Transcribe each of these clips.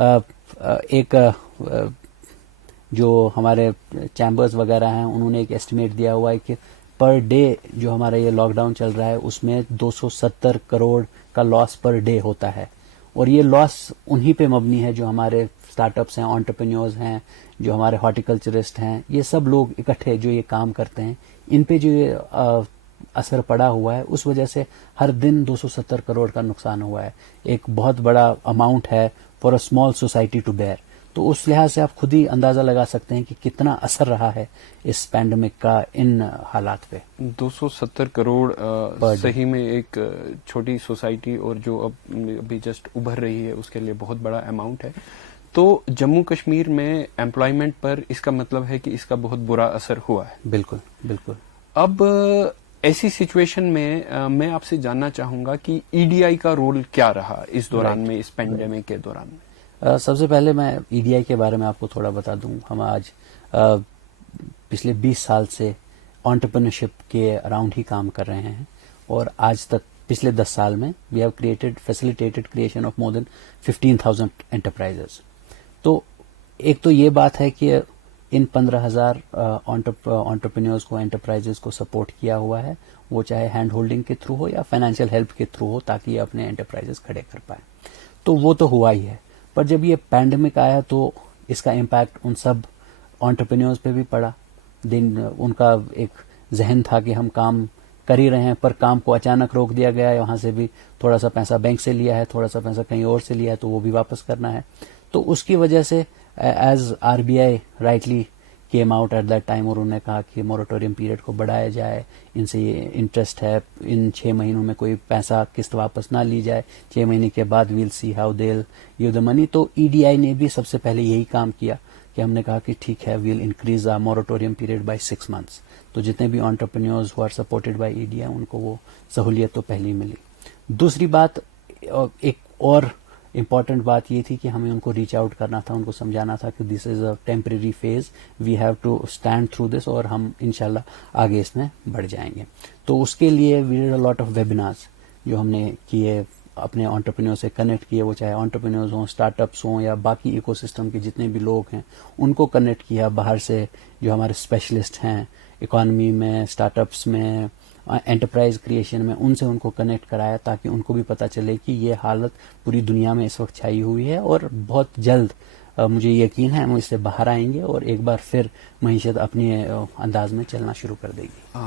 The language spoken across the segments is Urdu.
ایک جو ہمارے چیمبرز وغیرہ ہیں انہوں نے ایک ایسٹیمیٹ دیا ہوا ہے کہ پر ڈے جو ہمارا یہ لاک ڈاؤن چل رہا ہے اس میں 270 کروڑ کا لاس پر ڈے ہوتا ہے، اور یہ لاس انہی پہ مبنی ہے جو ہمارے اسٹارٹ اپس ہیں، انٹرپرینیورز ہیں، جو ہمارے ہارٹیکلچرسٹ ہیں، یہ سب لوگ اکٹھے جو یہ کام کرتے ہیں، ان پہ جو یہ اثر پڑا ہوا ہے، اس وجہ سے ہر دن 270 کروڑ کا نقصان ہوا ہے. ایک بہت بڑا اماؤنٹ ہے for a small society to bear. تو اس لحاظ سے آپ خود ہی اندازہ لگا سکتے ہیں کہ کتنا اثر رہا ہے اس پینڈیمک کا ان حالات پہ. 270 کروڑ صحیح میں ایک چھوٹی سوسائٹی اور جو اب ابھی جسٹ ابھر رہی ہے اس کے لیے بہت بڑا اماؤنٹ ہے. تو جموں کشمیر میں امپلائمنٹ پر اس کا مطلب ہے کہ اس کا بہت برا اثر ہوا ہے. بالکل بالکل. اب ایسی سچویشن میں آپ سے جاننا چاہوں گا کہ ای ڈی آئی کا رول کیا رہا اس دوران میں، اس پینڈیمک کے دوران میں. سب سے پہلے میں ای ڈی آئی کے بارے میں آپ کو تھوڑا بتا دوں. ہم آج پچھلے 20 سال سے انٹرپرینورشپ کے اراؤنڈ ہی کام کر رہے ہیں، اور آج تک پچھلے 10 سال میں we have facilitated creation of more than 15,000 enterprises. تو ایک تو یہ بات ہے کہ ان 15,000 انٹرپرینیورز کو، انٹرپرائزز کو سپورٹ کیا ہوا ہے، وہ چاہے ہینڈ ہولڈنگ کے تھرو ہو یا فائنینشیل ہیلپ کے تھرو ہو، تاکہ یہ اپنے انٹرپرائزز کھڑے کر پائیں. تو وہ تو ہوا ہی ہے. پر جب یہ پینڈیمک آیا تو اس کا امپیکٹ ان سب انٹرپرینیورز پہ بھی پڑا. ان کا ایک ذہن تھا کہ ہم کام کر ہی رہے ہیں، پر کام کو اچانک روک دیا گیا ہے. وہاں سے بھی تھوڑا سا پیسہ بینک سے لیا ہے، تھوڑا سا پیسہ کہیں اور سے لیا ہے، تو وہ بھی واپس کرنا ہے. تو اس کی وجہ سے as R B I rightly came out at that time, اور انہوں نے کہا کہ موریٹوریم پیریڈ کو بڑھایا جائے. ان سے یہ انٹرسٹ ہے، ان 6 مہینوں میں کوئی پیسہ قسط واپس نہ لی جائے. 6 مہینے کے بعد we'll see how they'll use the money. تو ای ڈی آئی نے بھی سب سے پہلے یہی کام کیا کہ ہم نے کہا کہ ٹھیک ہے، we'll increase a moratorium period by 6 months. تو جتنے بھی entrepreneurs who are supported by E D I, ان کو وہ سہولیت تو پہلے ہی ملی. دوسری بات، ایک اور امپورٹنٹ بات یہ تھی کہ ہمیں ان کو ریچ آؤٹ کرنا تھا، ان کو سمجھانا تھا کہ this is a temporary phase, we have to stand through this, اور ہم انشاءاللہ آگے اس میں بڑھ جائیں گے. تو اس کے لیے we did a lot of webinars جو ہم نے کیے، اپنے انٹرپرینور سے کنیکٹ کیے، وہ چاہے انٹرپرینورز ہوں، اسٹارٹ اپس ہوں، یا باقی ایکو سسٹم کے جتنے بھی لوگ ہیں ان کو کنیکٹ کیا. باہر سے جو ہمارے اسپیشلسٹ ہیں اکانومی میں، اسٹارٹ اپس میں، انٹرپرائز کریشن میں، ان سے ان کو کنیکٹ کرایا تاکہ ان کو بھی پتہ چلے کہ یہ حالت پوری دنیا میں اس وقت چھائی ہوئی ہے، اور بہت جلد مجھے یقین ہے ہم اس سے باہر آئیں گے، اور ایک بار پھر معیشت اپنی انداز میں چلنا شروع کر دے گی.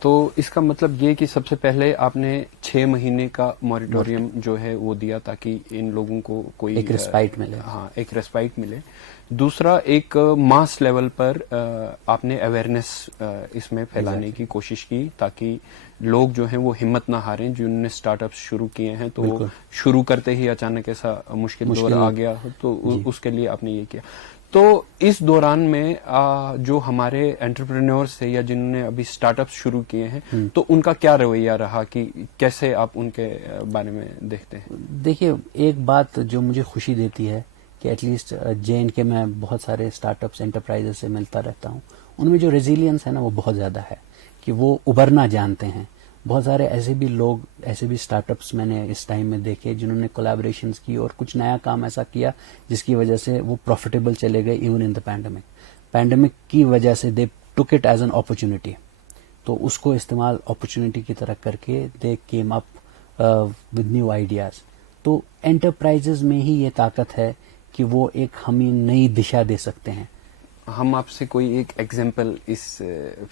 تو اس کا مطلب یہ کہ سب سے پہلے آپ نے 6 مہینے کا موریٹوریم جو ہے وہ دیا تاکہ ان لوگوں کو کوئی ایک ریسپائٹ ملے. ہاں، ایک ریسپائٹ ملے. دوسرا، ایک ماس لیول پر آپ نے اویئرنیس اس میں پھیلانے کی کوشش کی تاکہ لوگ جو ہیں وہ ہمت نہ ہاریں. جنہوں نے اسٹارٹ اپس شروع کیے ہیں تو شروع کرتے ہی اچانک ایسا مشکل دور آ گیا تو اس کے لیے آپ نے یہ کیا. تو اس دوران میں جو ہمارے انٹرپرینورز تھے یا جنہوں نے ابھی اسٹارٹ اپس شروع کیے ہیں، تو ان کا کیا رویہ رہا، کہ کیسے آپ ان کے بارے میں دیکھتے ہیں؟ دیکھیے، ایک بات جو مجھے خوشی دیتی ہے کہ ایٹ لیسٹ جے اینڈ کے میں بہت سارے اسٹارٹ اپس انٹرپرائزز سے ملتا رہتا ہوں، ان میں جو ریزیلینس ہے نا وہ بہت زیادہ ہے کہ وہ ابھرنا جانتے ہیں. بہت سارے ایسے بھی لوگ، ایسے بھی اسٹارٹ اپس میں نے اس ٹائم میں دیکھے جنہوں نے کولیبریشنز کی اور کچھ نیا کام ایسا کیا جس کی وجہ سے وہ پروفیٹیبل چلے گئے ایون ان دا پینڈیمک کی وجہ سے. They took it as an opportunity, تو اس کو استعمال اپرچونٹی کی طرح کر کے they came up with new ideas. تو انٹرپرائزز میں ہی یہ طاقت ہے کہ وہ ایک ہمیں نئی دشا دے سکتے ہیں. ہم آپ سے کوئی ایک ایگزامپل اس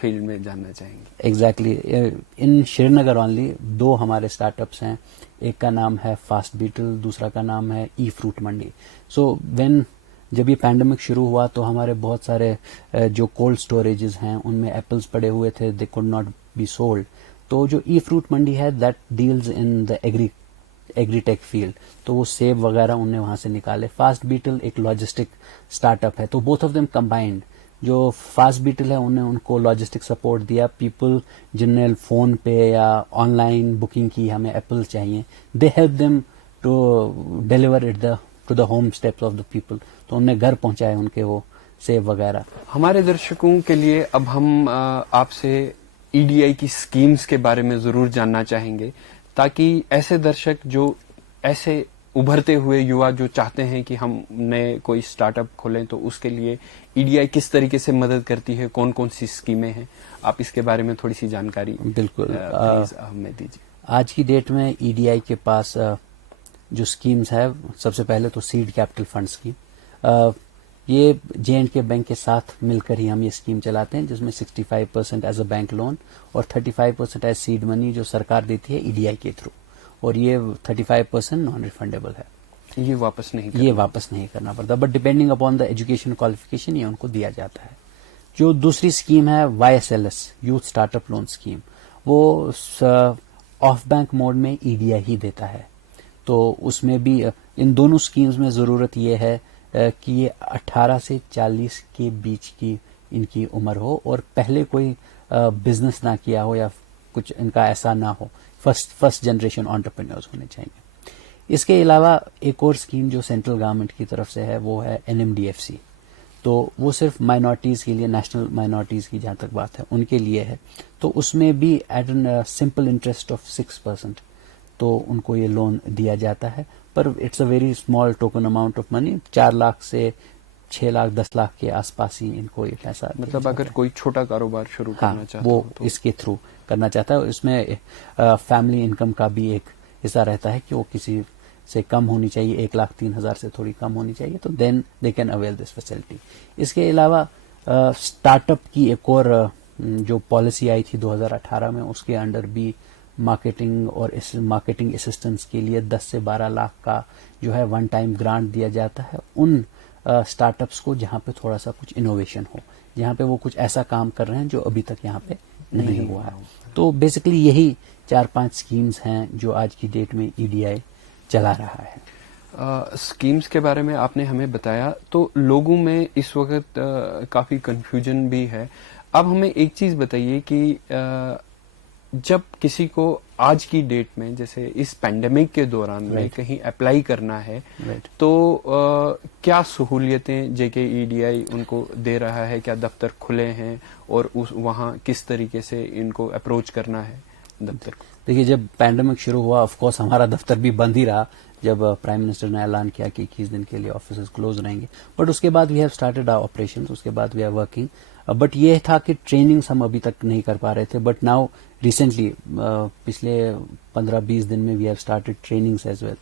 فیلڈ میں جاننا چاہیں گے. ایگزیکٹلی. ان شری نگر اونلی 2 ہمارے اسٹارٹ اپس ہیں. ایک کا نام ہے فاسٹ بیٹل، دوسرا کا نام ہے ای فروٹ منڈی. سو جب یہ پینڈیمک شروع ہوا تو ہمارے بہت سارے جو کولڈ اسٹوریجز ہیں ان میں ایپلز پڑے ہوئے تھے، they could not be sold. تو جو ای فروٹ منڈی ہے that deals in the agri tech field, تو وہ سیب وغیرہ انہیں وہاں سے نکالے. فاسٹ بیٹل ایک لاجسٹک اسٹارٹ اپ ہے، تو بوتھ آف دیم کمبائنڈ. جو فاسٹ بیٹل ہے انہیں ان کو لاجسٹک سپورٹ دیا. پیپل جن نے فون پہ یا آن لائن بکنگ کی ہمیں ایپل چاہیے، they help them to deliver it to the home steps of the people. تو انہیں گھر پہنچائے ان کے وہ سیب وغیرہ. ہمارے درشکوں کے لیے اب ہم آپ سے ای ڈی آئی کی اسکیمز کے بارے میں ضرور جاننا چاہیں گے تاکہ ایسے درشک جو ایسے ابھرتے ہوئے یوا جو چاہتے ہیں کہ ہم نئے کوئی اسٹارٹ اپ کھولیں تو اس کے لیے ای ڈی آئی کس طریقے سے مدد کرتی ہے, کون کون سی اسکیمیں ہیں, آپ اس کے بارے میں تھوڑی سی جانکاری بالکل پلیز ہمیں دیجیے. آج کی ڈیٹ میں ای ڈی آئی کے پاس جو اسکیمز ہے, سب سے پہلے تو سیڈ کیپٹل فنڈ اسکیم, یہ جے اینڈ کے بینک کے ساتھ مل کر ہی ہم یہ اسکیم چلاتے ہیں, جس میں 65% ایز اے بینک لون اور 35% ایز سیڈ منی جو سرکار دیتی ہے ای ڈی آئی کے تھرو, اور یہ 35% نان ریفنڈیبل ہے, یہ واپس نہیں کرنا پڑتا, but depending upon the education qualification یہ ان کو دیا جاتا ہے. جو دوسری اسکیم ہے Y S L S, youth start up loan scheme, وہ آف بینک موڈ میں ای ڈی آئی ہی دیتا ہے. تو اس میں بھی ان دونوں اسکیمز میں ضرورت یہ ہے کہ یہ 18 سے 40 کے بیچ کی ان کی عمر ہو اور پہلے کوئی بزنس نہ کیا ہو یا کچھ ان کا ایسا نہ ہو, فرسٹ جنریشن انٹرپرینیورز ہونے چاہیے. اس کے علاوہ ایک اور اسکیم جو سینٹرل گورنمنٹ کی طرف سے ہے وہ ہے NMDFC, تو وہ صرف مائنورٹیز کے لیے, نیشنل مائنورٹیز کی جہاں تک بات ہے ان کے لیے ہے. تو اس میں بھی at an simple interest of 6% تو ان کو یہ لون دیا جاتا ہے, پر it's a very small token amount of money, 4 lakh سے 6 لاکھ 10 لاکھ کے آس پاس ہی ان کو یہ پیسہ, مطلب اگر کوئی چھوٹا کاروبار شروع کرنا چاہتا وہ تو اس کے تھرو کرنا چاہتا ہے. اس میں فیملی انکم کا بھی ایک حصہ رہتا ہے کہ وہ کسی سے کم ہونی چاہیے, 1,03,000 سے تھوڑی کم ہونی چاہیے, تو then they can avail this facility. اس کے علاوہ اسٹارٹ اپ کی ایک اور جو پالیسی آئی تھی 2018 میں, اس کے انڈر بھی مارکیٹنگ اور مارکیٹنگ اسسٹنس کے لیے 10 سے 12 لاکھ کا جو ہے ون ٹائم گرانٹ دیا جاتا ہے ان اسٹارٹ اپس کو جہاں پہ تھوڑا سا کچھ انوویشن ہو, جہاں پہ وہ کچھ ایسا کام کر رہے ہیں جو ابھی تک یہاں پہ نہیں ہوا ہے. تو بیسیکلی یہی 4-5 اسکیمز ہیں جو آج کی ڈیٹ میں ای ڈی آئی چلا رہا ہے. اسکیمز کے بارے میں آپ نے ہمیں بتایا, تو لوگوں میں اس وقت کافی کنفیوژن بھی ہے. اب ہمیں ایک چیز بتائیے کہ جب کسی کو آج کی ڈیٹ میں جیسے اس پینڈیمک کے دوران میں کہیں اپلائی کرنا ہے تو کیا سہولیتیں جے کے ای ڈی آئی ان کو دے رہا ہے, کیا دفتر کھلے ہیں اور وہاں کس طریقے سے ان کو اپروچ کرنا ہے دفتر کو؟ دیکھیے, جب پینڈیمک شروع ہوا آف کورس ہمارا دفتر بھی بند ہی رہا, جب پرائم منسٹر نے اعلان کیا کہ 21 دن کے لیے آفیسز کلوز رہیں گے, بٹ اس کے بعد we have started our operations, اس کے بعد وی آر ورکنگ. بٹ یہ تھا کہ ٹریننگس ہم ابھی تک نہیں کر پا رہے تھے, بٹ ناؤ ریسنٹلی پچھلے 15-20 دن میں we have started trainings as well.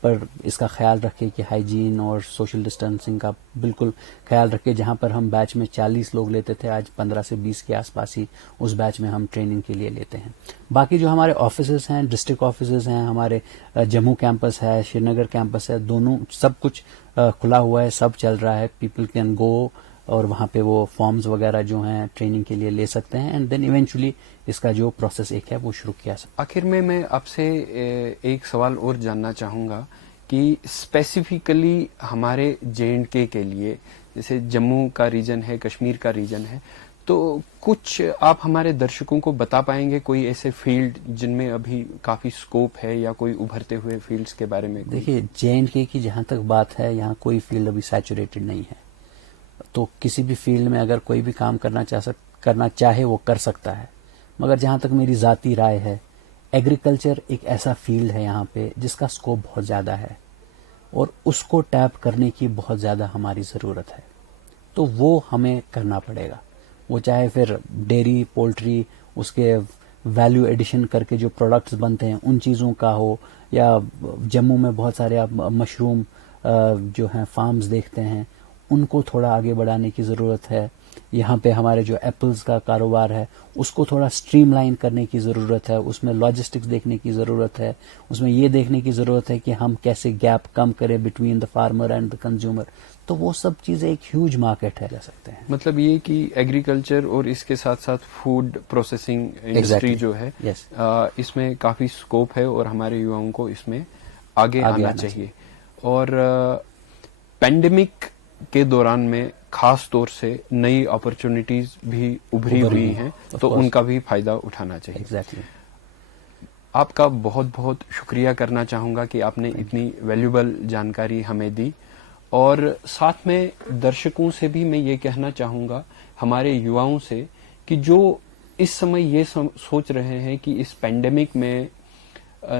پر اس کا خیال رکھے کہ ہائیجین اور سوشل ڈسٹینسنگ کا بالکل خیال رکھے. جہاں پر ہم بیچ میں 40 لوگ لیتے تھے, آج 15 سے 20 کے آس پاس ہی اس بیچ میں ہم ٹریننگ کے لیے لیتے ہیں. باقی جو ہمارے آفیسز ہیں, ڈسٹرکٹ آفیسز ہیں, ہمارے جموں کیمپس ہے, شری نگر کیمپس ہے, دونوں سب کچھ کھلا ہوا ہے, سب چل رہا ہے. پیپل کین گو اور وہاں پہ وہ فارمز وغیرہ جو ہیں ٹریننگ کے لیے لے سکتے ہیں, اینڈ دین ایونچولی اس کا جو پروسیس ایک ہے وہ شروع کیا سکتا. آخر میں آپ سے ایک سوال اور جاننا چاہوں گا کہ اسپیسیفکلی ہمارے جے اینڈ کے لیے, جیسے جموں کا ریجن ہے, کشمیر کا ریجن ہے, تو کچھ آپ ہمارے درشکوں کو بتا پائیں گے کوئی ایسے فیلڈ جن میں ابھی کافی اسکوپ ہے یا کوئی ابھرتے ہوئے فیلڈز کے بارے میں؟ دیکھیے, جے اینڈ کے کی جہاں تک بات ہے, یہاں کوئی فیلڈ ابھی سیچوریٹڈ نہیں ہے, تو کسی بھی فیلڈ میں اگر کوئی بھی کام کرنا چاہے وہ کر سکتا ہے. مگر جہاں تک میری ذاتی رائے ہے, ایگریکلچر ایک ایسا فیلڈ ہے یہاں پہ جس کا اسکوپ بہت زیادہ ہے اور اس کو ٹیپ کرنے کی بہت زیادہ ہماری ضرورت ہے. تو وہ ہمیں کرنا پڑے گا, وہ چاہے پھر ڈیری, پولٹری, اس کے ویلیو ایڈیشن کر کے جو پروڈکٹس بنتے ہیں ان چیزوں کا ہو, یا جموں میں بہت سارے آپ مشروم جو ہیں فارمز دیکھتے ہیں, ان کو تھوڑا آگے بڑھانے کی ضرورت ہے. یہاں پہ ہمارے جو ایپلز کا کاروبار ہے اس کو تھوڑا سٹریم لائن کرنے کی ضرورت ہے, اس میں لاجسٹکس دیکھنے کی ضرورت ہے, اس میں یہ دیکھنے کی ضرورت ہے کہ ہم کیسے گیپ کم کریں between the farmer and the consumer. تو وہ سب چیزیں ایک ہیوج مارکیٹ ہے, کہہ سکتے ہیں. مطلب یہ کہ ایگریکلچر اور اس کے ساتھ ساتھ فوڈ پروسیسنگ انڈسٹری جو ہے, اس میں کافی اسکوپ ہے اور ہمارے یواؤں کو اس میں آگے آنا چاہیے. اور پینڈیمک کے دوران میں خاص طور سے نئی اپرچونٹیز بھی ابھری ہوئی ہیں, تو ان کا بھی فائدہ اٹھانا چاہیے. ایگزیکٹلی. آپ کا بہت بہت شکریہ کرنا چاہوں گا کہ آپ نے اتنی ویلیوبل جانکاری ہمیں دی, اور ساتھ میں درشکوں سے بھی میں یہ کہنا چاہوں گا, ہمارے یواؤں سے, کہ جو اس سمے یہ سوچ رہے ہیں کہ اس پینڈیمک میں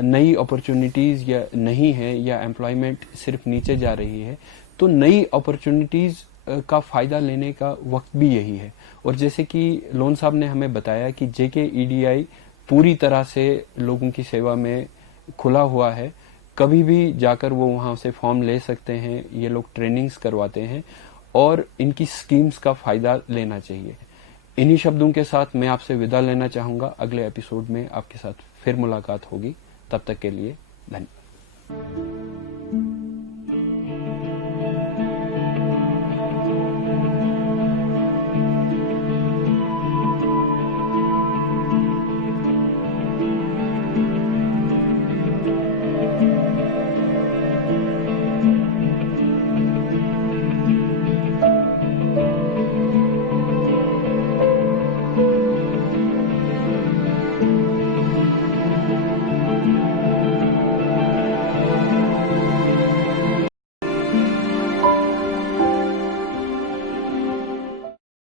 نئی اپرچونٹیز یا نہیں ہے یا امپلائمنٹ صرف نیچے جا رہی ہے، تو نئی اپرچونٹیز کا فائدہ لینے کا وقت بھی یہی ہے. اور جیسے کہ لون صاحب نے ہمیں بتایا کہ JKEDI پوری طرح سے لوگوں کی سیوا میں کھلا ہوا ہے، کبھی بھی جا کر وہ وہاں سے فارم لے سکتے ہیں، یہ لوگ ٹریننگز کرواتے ہیں اور ان کی سکیمز کا فائدہ لینا چاہیے. انہی شبدوں کے ساتھ میں آپ سے وداع لینا چاہوں گا. اگلے ایپیسوڈ میں آپ کے ساتھ پھر ملاقات ہوگی. تب تک کے لیے دھنیہ واد.